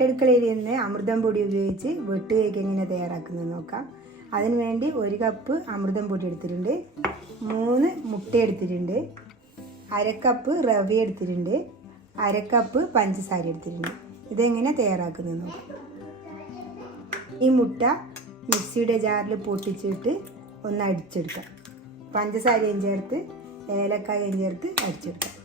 തട്ടടുക്കളയിൽ നിന്ന് അമൃതം പൊടി ഉപയോഗിച്ച് വെട്ട് കേക്ക് എങ്ങനെ തയ്യാറാക്കുന്നത് നോക്കാം. അതിന് വേണ്ടി ഒരു കപ്പ് അമൃതം പൊടി എടുത്തിട്ടുണ്ട്. മൂന്ന് മുട്ട എടുത്തിട്ടുണ്ട്. അരക്കപ്പ് റവ എടുത്തിട്ടുണ്ട്. അരക്കപ്പ് പഞ്ചസാര എടുത്തിട്ടുണ്ട്. ഇതെങ്ങനെ തയ്യാറാക്കുന്നത് നോക്കാം. ഈ മുട്ട മിക്സിയുടെ ജാറിൽ പൊട്ടിച്ചിട്ട് ഒന്ന് അടിച്ചെടുക്കാം. പഞ്ചസാരയും ചേർത്ത് ഏലക്കായയും ചേർത്ത് അടിച്ചെടുക്കാം.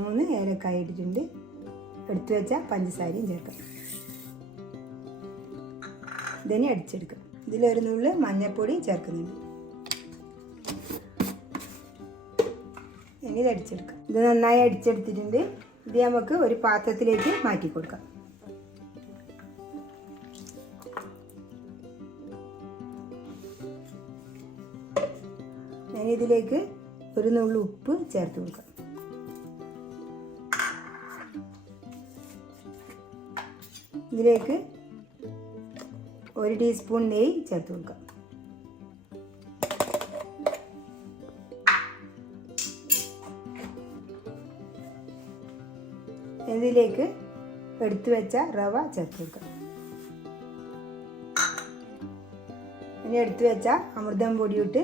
മൂന്ന് ഏലക്കായ ഇട്ടിട്ടുണ്ട്. എടുത്തു വെച്ച പഞ്ചസാരയും ചേർക്കാം. ഇതിനെ അടിച്ചെടുക്കാം. ഇതിലൊരു നുള്ളിൽ മഞ്ഞൾപ്പൊടി ചേർക്കുന്നുണ്ട്. ഇനി ഇത് അടിച്ചെടുക്കാം. ഇത് നന്നായി അടിച്ചെടുത്തിട്ടുണ്ട്. ഇത് നമുക്ക് ഒരു പാത്രത്തിലേക്ക് മാറ്റി കൊടുക്കാം. ഇനി ഇതിലേക്ക് ഒരു നുള്ളു ഉപ്പ് ചേർത്ത് കൊടുക്കാം. ഇതിലേക്ക് ഒരു ടീസ്പൂൺ നെയ്യ് ചേർത്ത് കൊടുക്കാം. ഇതിലേക്ക് എടുത്തു വെച്ച റവ ചേർത്ത് കൊടുക്കാം. ഇനി എടുത്തു വെച്ച അമൃതം പൊടിയിട്ട്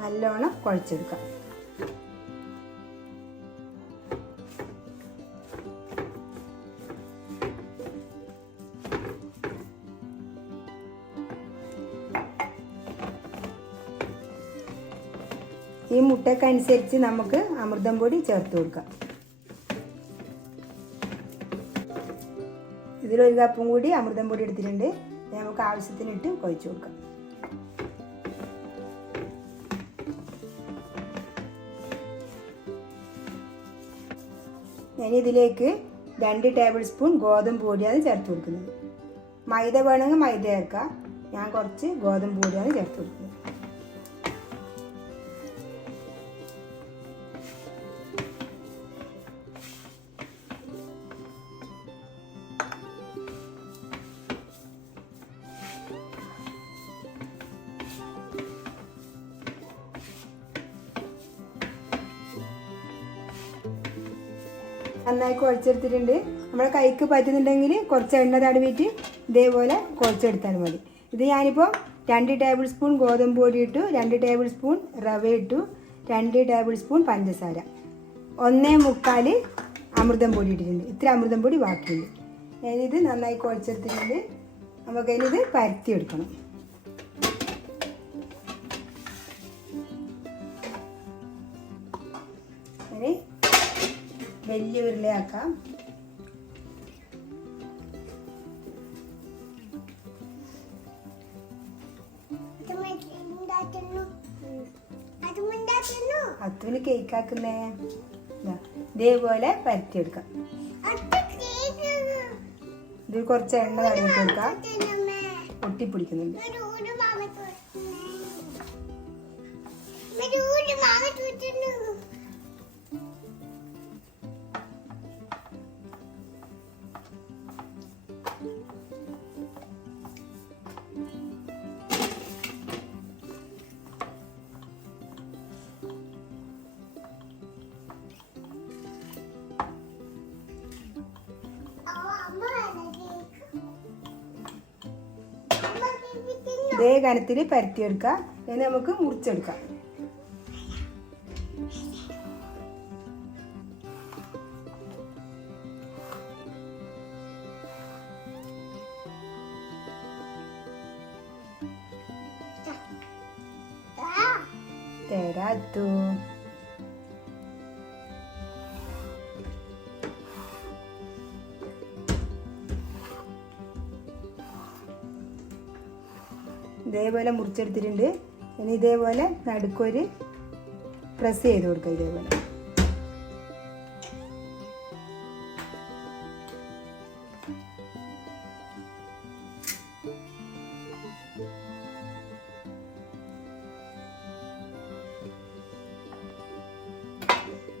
നല്ലോണം കുഴച്ചെടുക്കാം. ഈ മുട്ടക്കനുസരിച്ച് നമുക്ക് അമൃതം പൊടി ചേർത്ത് കൊടുക്കാം. ഇതിലൊരു കപ്പും കൂടി അമൃതം പൊടി എടുത്തിട്ടുണ്ട്. നമുക്ക് ആവശ്യത്തിനിട്ട് കുഴച്ച് കൊടുക്കാം. ഞാൻ ഇതിലേക്ക് രണ്ട് ടേബിൾ സ്പൂൺ ഗോതമ്പ് പൊടിയാണ് ചേർത്ത് കൊടുക്കുന്നത്. മൈദ വേണമെങ്കിൽ മൈദ ചേർക്കാം. ഞാൻ കുറച്ച് ഗോതമ്പ് പൊടിയാണ് ചേർത്ത് കൊടുക്കുന്നത്. നന്നായി കുഴച്ചെടുത്തിട്ടുണ്ട്. നമ്മുടെ കൈക്ക് പറ്റുന്നുണ്ടെങ്കിൽ കുറച്ച് എണ്ണ തടവിയിട്ട് ഇതേപോലെ കുഴച്ചെടുത്താൽ മതി. ഇത് ഞാനിപ്പോൾ രണ്ട് ടേബിൾ സ്പൂൺ ഗോതമ്പ് പൊടി ഇട്ടു രണ്ട് ടേബിൾ സ്പൂൺ റവ ഇട്ടു രണ്ട് ടേബിൾ സ്പൂൺ പഞ്ചസാര. ഒന്നേ മുക്കാൽ അമൃതം പൊടി ഇട്ടിട്ടുണ്ട്. ഇത്ര അമൃതം പൊടി ബാക്കിയുണ്ട്. ഞാനിത് നന്നായി കുഴച്ചെടുത്തിട്ടുണ്ട്. നമുക്കതിനിത് പരത്തിയെടുക്കണം. ഇനി വലിയ ഉരുളയാക്കാം. അത്തുവിന് കേക്ക് ആക്കുന്നേ ഇതേപോലെ പരത്തിയെടുക്കാം. ഇതിൽ കുറച്ച് എണ്ണ കൊടുക്കാം ഒട്ടിപ്പിടിക്കുന്നുണ്ട് ഇതേ കനത്തിൽ പരത്തിയെടുക്കുക ഇനി നമുക്ക് മുറിച്ചെടുക്കാം. തരാത്തു ഇതേപോലെ മുറിച്ചെടുത്തിട്ടുണ്ട്. ഇനി ഇതേപോലെ നടുക്കൊരു പ്രസ് ചെയ്ത് കൊടുക്കുക ഇതേപോലെ.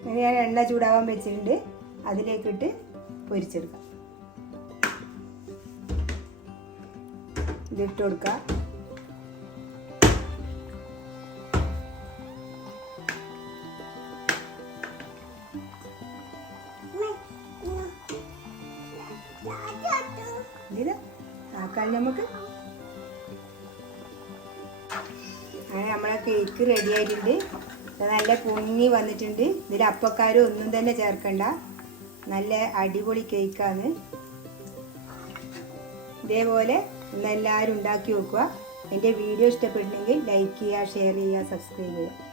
ഇനി ഞാൻ എണ്ണ ചൂടാവാൻ വെച്ചിട്ടുണ്ട്. അതിലേക്കിട്ട് പൊരിച്ചെടുക്കാം. ഇതിട്ട് കൊടുക്കാം. ആക്കാൻ നമുക്ക്? അങ്ങനെ നമ്മളെ കേക്ക് റെഡി ആയിട്ടുണ്ട്. നല്ല പൊങ്ങി വന്നിട്ടുണ്ട്. ഇതിൽ അപ്പക്കാരും ഒന്നും തന്നെ ചേർക്കണ്ട. നല്ല അടിപൊളി കേക്കാണ് ഇതേപോലെ ഇന്നെല്ലാവരും ഉണ്ടാക്കി വെക്കുക എന്റെ വീഡിയോ ഇഷ്ടപ്പെട്ടിട്ടുണ്ടെങ്കിൽ ലൈക്ക് ചെയ്യുക ഷെയർ ചെയ്യുക സബ്സ്ക്രൈബ് ചെയ്യുക.